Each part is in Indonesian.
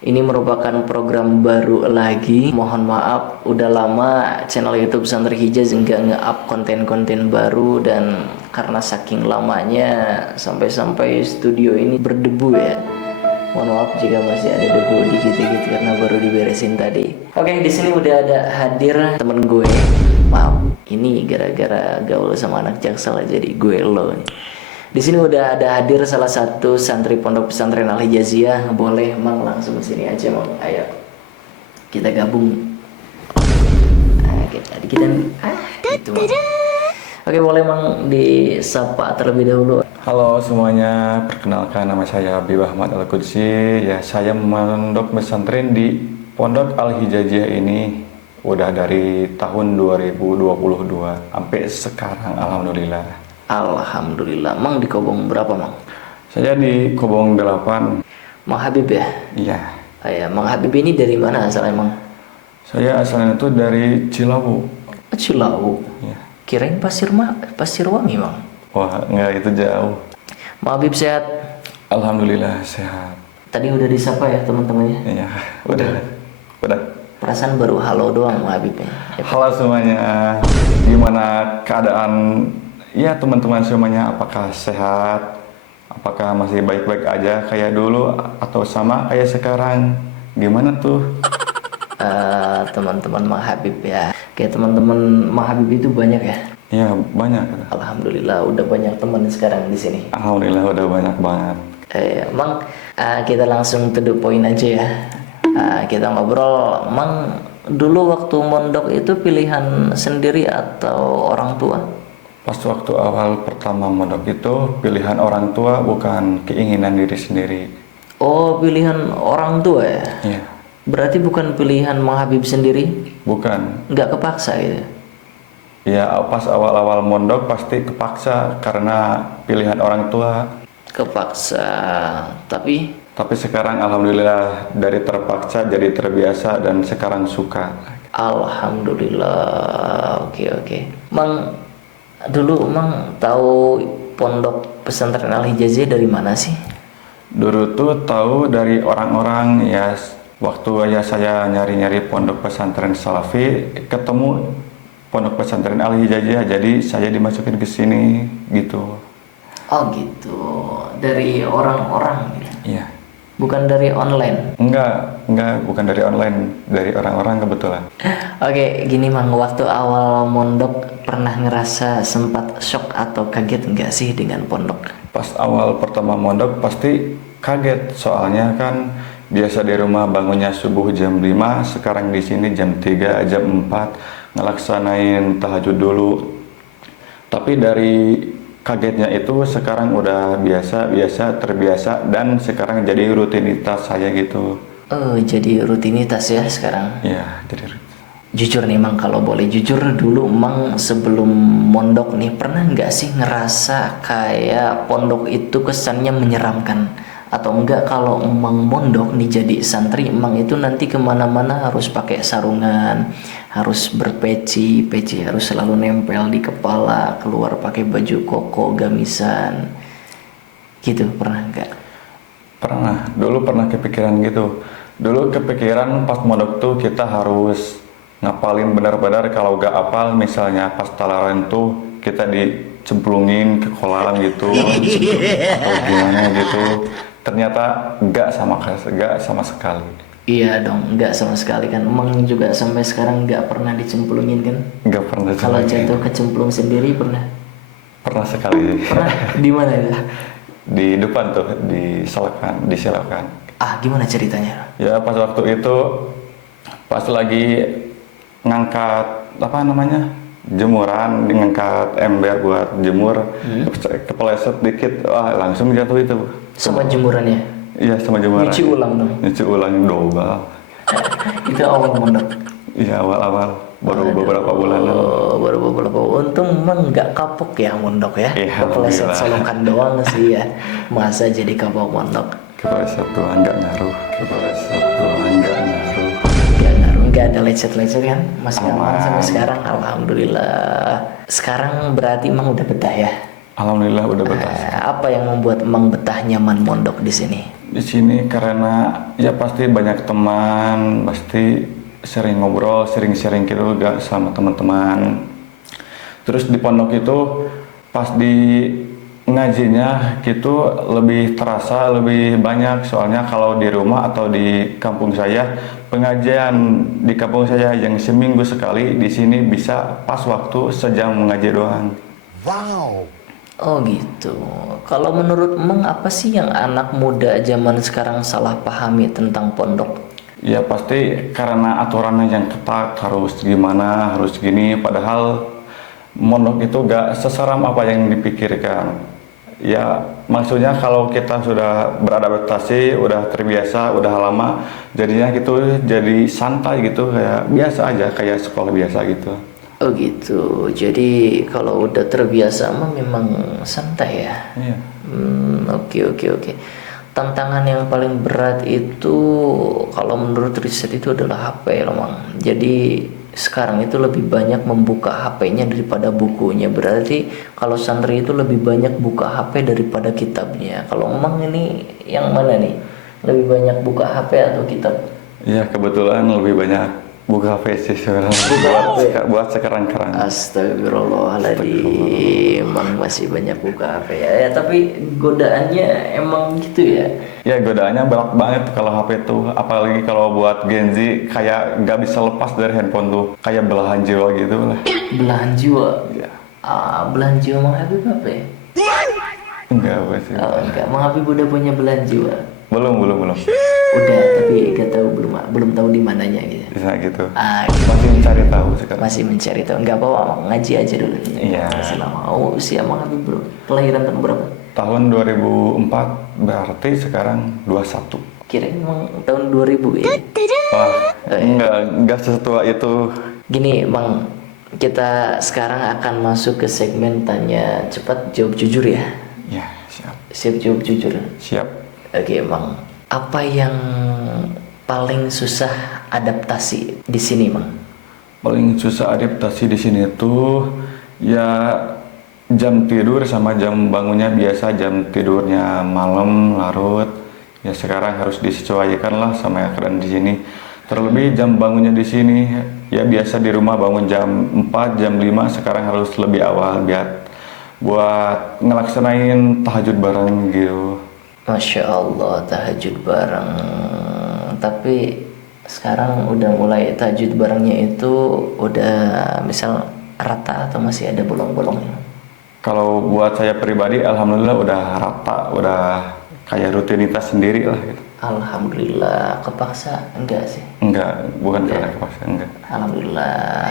Ini merupakan program baru lagi. Mohon maaf, udah lama channel YouTube Santri Hijaz nggak nge-up konten-konten baru, dan karena saking lamanya sampai-sampai studio ini berdebu ya. Mohon maaf jika masih ada debu dikit-dikit karena baru diberesin tadi. Oke, di sini udah ada hadir temen gue. Maaf, ini gara-gara gaul sama anak Jaksel jadi gue lo nih. Di sini udah ada hadir salah satu santri Pondok Pesantren Al Hijaziyah. Boleh Mang langsung sini aja Mang. Ayo kita gabung. Kita gitu Mang. Oke, boleh Mang disapa terlebih dahulu. Halo semuanya, perkenalkan nama saya Habib Ahmad Al-Qudsi. Ya, saya mondok pesantren di Pondok Al Hijaziyah ini udah dari tahun 2022 sampai sekarang, alhamdulillah. Alhamdulillah. Mang di Kobong berapa Mang? Saya di Kobong 8. Mang Habib ya? Iya. Ya, Mang Habib ini dari mana asalnya Mang? Saya asalnya itu dari Cilawu. Cilawu. Ya. Kirain Pasirwangi Mang. Wah, enggak, itu jauh. Mang Habib sehat? Alhamdulillah sehat. Tadi udah disapa ya teman-temannya? Iya, udah. Perasaan baru halo doang Mang Habib ya. Halo semuanya. Gimana keadaan ya teman-teman semuanya, apakah sehat? Apakah masih baik-baik aja kayak dulu atau sama kayak sekarang? Gimana tuh? Teman-teman Mang Habib ya. Kayak teman-teman Mang Habib itu banyak ya? Ya, banyak. Alhamdulillah udah banyak teman sekarang di sini. Alhamdulillah udah banyak banget. Mang, kita langsung to the point aja ya. Kita ngobrol. Mang, dulu waktu mondok itu pilihan sendiri atau orang tua? Pas waktu awal pertama mondok itu pilihan orang tua, bukan keinginan diri sendiri. Oh, pilihan orang tua ya? Iya. Berarti bukan pilihan Mang Habib sendiri? Bukan. Nggak kepaksa gitu? Ya, pas awal-awal mondok pasti kepaksa karena pilihan orang tua. Kepaksa, tapi Sekarang alhamdulillah dari terpaksa jadi terbiasa dan sekarang suka. alhamdulillah. Oke. Mang, dulu Mang tahu Pondok Pesantren Al Hijaziyah dari mana sih? Dulu tuh tahu dari orang-orang ya, waktu ya saya nyari-nyari Pondok Pesantren Salafi, ketemu Pondok Pesantren Al Hijaziyah, jadi saya dimasukin ke sini gitu. Oh gitu, dari orang-orang gitu. Iya. Bukan dari online. Enggak, bukan dari online, dari orang-orang kebetulan. Oke, gini Mang, waktu awal mondok pernah ngerasa sempat shock atau kaget enggak sih dengan pondok? Pas awal pertama mondok pasti kaget, soalnya kan biasa di rumah bangunnya subuh jam 5, sekarang di sini jam 3, jam 4 ngelaksanain tahajud dulu. Tapi dari kagetnya itu sekarang udah terbiasa, dan sekarang jadi rutinitas saya gitu. Oh, jadi rutinitas ya sekarang? Iya, jadi rutinitas. Jujur nih Mang, kalau boleh jujur, dulu Mang sebelum mondok nih pernah nggak sih ngerasa kayak pondok itu kesannya menyeramkan? Atau enggak kalau Mang mondok nih jadi santri, Mang itu nanti kemana-mana harus pakai sarungan, harus berpeci, harus selalu nempel di kepala, keluar pakai baju koko, gamisan, gitu, pernah enggak? Pernah, dulu pernah kepikiran gitu. Dulu kepikiran pas mondok tuh kita harus ngapalin benar-benar, kalau gak apal misalnya pas talaran tuh kita dicemplungin ke kolam gitu atau gimana gitu. Ternyata gak sama sekali. Iya dong, enggak sama sekali kan. Emang juga sampai sekarang enggak pernah dicemplungin kan? Gak pernah. Kalau jatuh kecemplung sendiri pernah? Pernah sekali. Pernah? Di mana itu? Di depan tuh, disilakan. Gimana ceritanya? Ya pas waktu itu, pas lagi ngangkat jemuran, ngangkat ember buat jemur, kepeleset dikit, langsung jatuh itu. Sama jemurannya? Iya, sama jemuran. Nyuci ulang dong? Nyuci ulang double. Itu awal mondok? Iya, awal-awal, baru beberapa bulan lalu. Baru beberapa. Untung emang nggak kapok ya mondok ya? Iya, kepeleset solokan doang sih ya. Masa jadi kapok mondok? Kepeleset doang nggak ngaruh. Nggak ada lecet-lecet kan? Masih aman sampai sekarang, alhamdulillah. Sekarang berarti emang udah betah ya? Alhamdulillah udah betah. Apa yang membuat Emang betah nyaman mondok di sini? Di sini karena ya pasti banyak teman, pasti sering ngobrol, sering sharing gitu juga sama teman-teman. Terus di pondok itu pas di ngajinya gitu lebih terasa, lebih banyak. Soalnya kalau di rumah atau di kampung saya, pengajian di kampung saya yang seminggu sekali, di sini bisa pas waktu sejam mengaji doang. Wow. Oh gitu. Kalau menurut Emang apa sih yang anak muda zaman sekarang salah pahami tentang pondok? Ya pasti karena aturannya yang ketat, harus gimana, harus gini, padahal mondok itu gak seseram apa yang dipikirkan. Ya maksudnya kalau kita sudah beradaptasi, udah terbiasa, udah lama, jadinya gitu jadi santai gitu, kayak biasa aja, kayak sekolah biasa gitu. Oh gitu. Jadi kalau udah terbiasa mah memang santai ya. Iya. Oke. Tantangan yang paling berat itu kalau menurut riset itu adalah HP loh Mang. Jadi sekarang itu lebih banyak membuka HP-nya daripada bukunya. Berarti kalau santri itu lebih banyak buka HP daripada kitabnya. Kalau Mang ini yang mana nih? Lebih banyak buka HP atau kitab? Iya kebetulan lebih banyak buka HP sih sebenarnya buat sekarang-karang. Astagfirullahaladzim, Mang masih banyak buka HP ya. Tapi godaannya emang gitu ya. Ya godaannya berat banget kalau HP tuh, apalagi kalau buat Gen Z kayak nggak bisa lepas dari handphone tuh, kayak belahan jiwa gitu lah. Belahan jiwa. Ya. Belahan jiwa Mang Habib apa ya? Enggak apa sih. Oh, enggak, Mang Habib udah punya belahan jiwa. Belum. Udah, tapi gak tahu belum tahu di mananya gitu. Bisa gitu. Gitu. Masih mencari tahu sekarang. Masih mencari tahu. Enggak apa-apa, Mang. Ngaji aja dulu. Iya. Masih lama. Oh, usia Mang Habib bro. Kelahiran tahun berapa? Tahun 2004 berarti sekarang 21. Kirain Mang tahun 2000 ya. Wah, enggak setua itu. Gini, Mang. Kita sekarang akan masuk ke segmen tanya cepat jawab jujur ya. Ya, siap. Siap jawab jujur. Siap. Oke, Mang. Apa yang paling susah adaptasi di sini, Mang? Paling susah adaptasi di sini tuh ya jam tidur sama jam bangunnya. Biasa jam tidurnya malam larut. Ya sekarang harus disesuaikan lah sama keadaan di sini. Terlebih jam bangunnya di sini ya biasa di rumah bangun jam 4, jam 5, sekarang harus lebih awal buat ngelaksanain tahajud bareng gitu. Masya Allah, tahajud bareng. Tapi sekarang udah mulai tahajud barengnya itu udah misal rata atau masih ada bolong-bolongnya? Kalau buat saya pribadi, alhamdulillah udah rata, udah kayak rutinitas sendiri lah gitu. Alhamdulillah. Kepaksa enggak sih? Enggak, bukan karena kepaksa, enggak. Alhamdulillah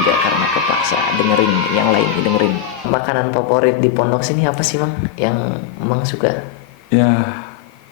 enggak karena kepaksa. Dengerin yang lain, dengerin. Makanan favorit di pondok sini apa sih, Mang? Yang Mang suka? Ya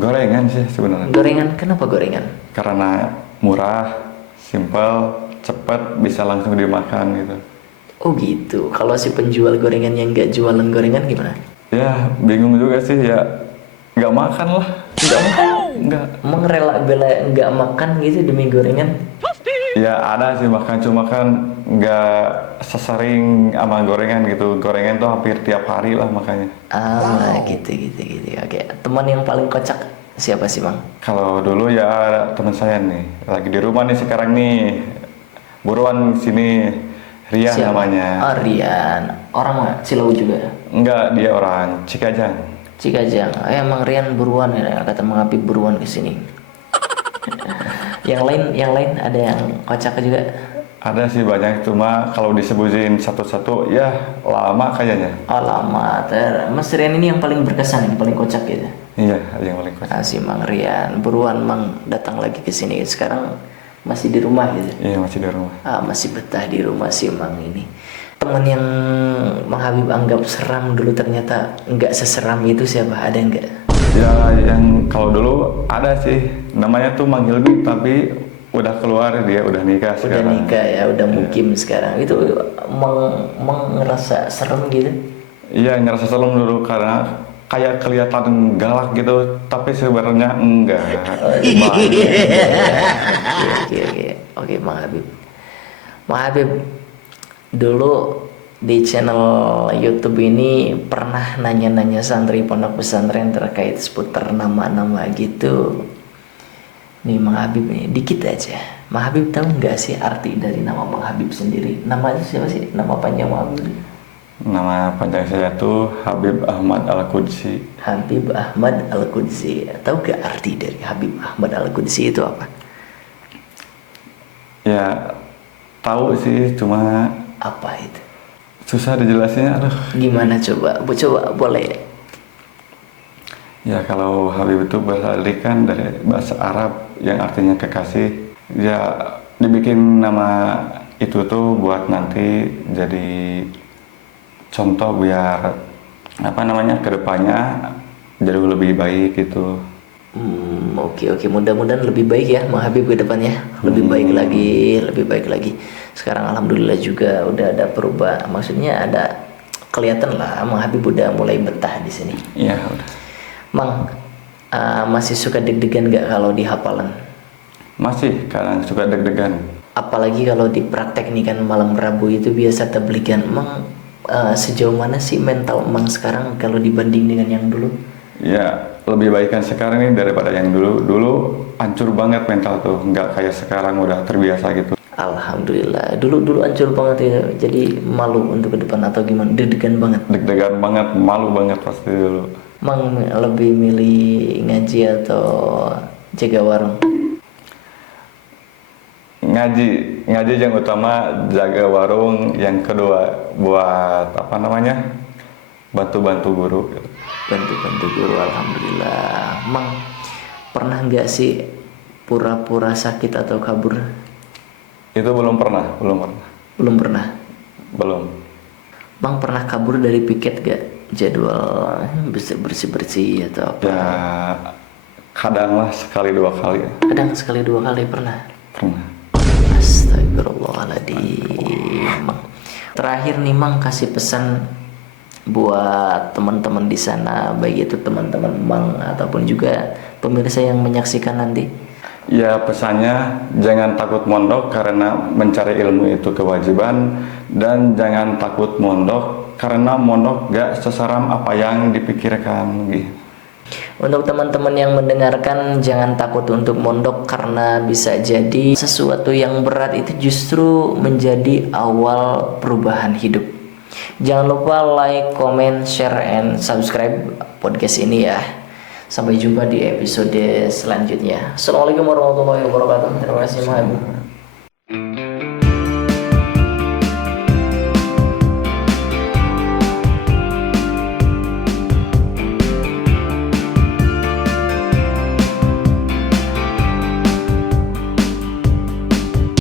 gorengan sih sebenarnya. Gorengan, kenapa gorengan? Karena murah, simpel, cepat, bisa langsung dimakan gitu. Oh gitu. Kalau si penjual gorengan yang nggak jualan gorengan gimana? Ya bingung juga sih ya, nggak makan lah. Nggak makan? Nggak. Emang rela bela nggak makan gitu demi gorengan? Ya ada sih makan, cuma kan nggak sesering sama gorengan gitu. Gorengan tuh hampir tiap hari lah makanya. Gitu. Oke. Teman yang paling kocak siapa sih, Mang? Kalau dulu ya ada teman saya nih, lagi di rumah nih sekarang nih. Buruan sini, Rian Siapa? namanya. Oh, Rian. Orang nggak? Cilau juga? Enggak, dia orang Cikajang. Cikajang. Emang Rian buruan ya, kata Mang Habib buruan kesini. Yang lain ada yang kocak juga? Ada sih banyak, cuma kalau disebutin satu-satu ya lama kayaknya. Oh lama. Mas Rian ini yang paling berkesan, yang paling kocak gitu. Iya, ada yang paling kocak. Si Mang Rian, buruan Mang datang lagi ke sini. Sekarang masih di rumah gitu. Iya, masih di rumah. Masih betah di rumah si Mang ini. Teman yang Mang Habib anggap seram dulu ternyata nggak seseram itu siapa? Ada nggak? Ya, yang kalau dulu ada sih, namanya tuh Mang Hilmi, tapi udah keluar, dia udah nikah sekarang. Udah nikah ya, udah mukim sekarang. Itu Mang ngerasa serem gitu? Iya, ngerasa serem dulu karena kayak kelihatan galak gitu, tapi sebenarnya enggak. Oke, Mang Habib. Mang Habib, dulu di channel YouTube ini pernah nanya-nanya santri pondok pesantren terkait seputar nama-nama gitu. Nih Mang Habib nih, dikit aja. Mang Habib tahu nggak sih arti dari nama Mang Habib sendiri? Nama itu siapa sih? Nama panjang Mang Habib? Nama panjang saya tuh Habib Ahmad Al-Qudsi. Habib Ahmad Al-Qudsi. Tahu gak arti dari Habib Ahmad Al-Qudsi itu apa? Ya tahu sih, cuma Apa itu? susah dijelasinnya. Aduh. Gimana coba? Coba boleh. Ya kalau Habib itu berasal kan dari bahasa Arab yang artinya kekasih. Ya dibikin nama itu tuh buat nanti jadi contoh biar kedepannya jadi lebih baik gitu. Oke, mudah-mudahan lebih baik ya Mang Habib ke depannya. Lebih baik lagi. Sekarang alhamdulillah juga udah ada perubahan. Maksudnya ada kelihatan lah Mang Habib udah mulai betah di sini. Iya udah. Mang, masih suka deg-degan gak kalau di hafalan? Masih kadang suka deg-degan. Apalagi kalau di praktek nih kan malam Rabu itu biasa tabligan. Mang, sejauh mana sih mental Mang sekarang kalau dibanding dengan yang dulu? Ya lebih baik kan sekarang ini daripada yang dulu. Dulu hancur banget mental tuh, nggak kayak sekarang udah terbiasa gitu. Alhamdulillah. Dulu hancur banget ya. Jadi malu untuk ke depan atau gimana? Deg-degan banget. Deg-degan banget, malu banget pasti dulu. Mang lebih milih ngaji atau jaga warung? Ngaji yang utama, jaga warung yang kedua buat bantu-bantu guru gitu. Bantu-bantu guru, alhamdulillah. Mang, pernah nggak sih pura-pura sakit atau kabur? Itu belum pernah. Belum pernah. Belum. Mang pernah kabur dari piket gak? Jadwal bersih-bersih atau apa? Ya kadang lah sekali dua kali. Kadang sekali dua kali pernah. Astagfirullahaladzim. Mang, terakhir nih Mang kasih pesan buat teman-teman di sana, baik itu teman-teman Mang ataupun juga pemirsa yang menyaksikan nanti. Ya pesannya jangan takut mondok karena mencari ilmu itu kewajiban, dan jangan takut mondok karena mondok gak seseram apa yang dipikirkan gitu. Untuk teman-teman yang mendengarkan, jangan takut untuk mondok karena bisa jadi sesuatu yang berat itu justru menjadi awal perubahan hidup. Jangan lupa like, comment, share, and subscribe podcast ini ya. Sampai jumpa di episode selanjutnya. Assalamualaikum warahmatullahi wabarakatuh. Terima kasih Mas.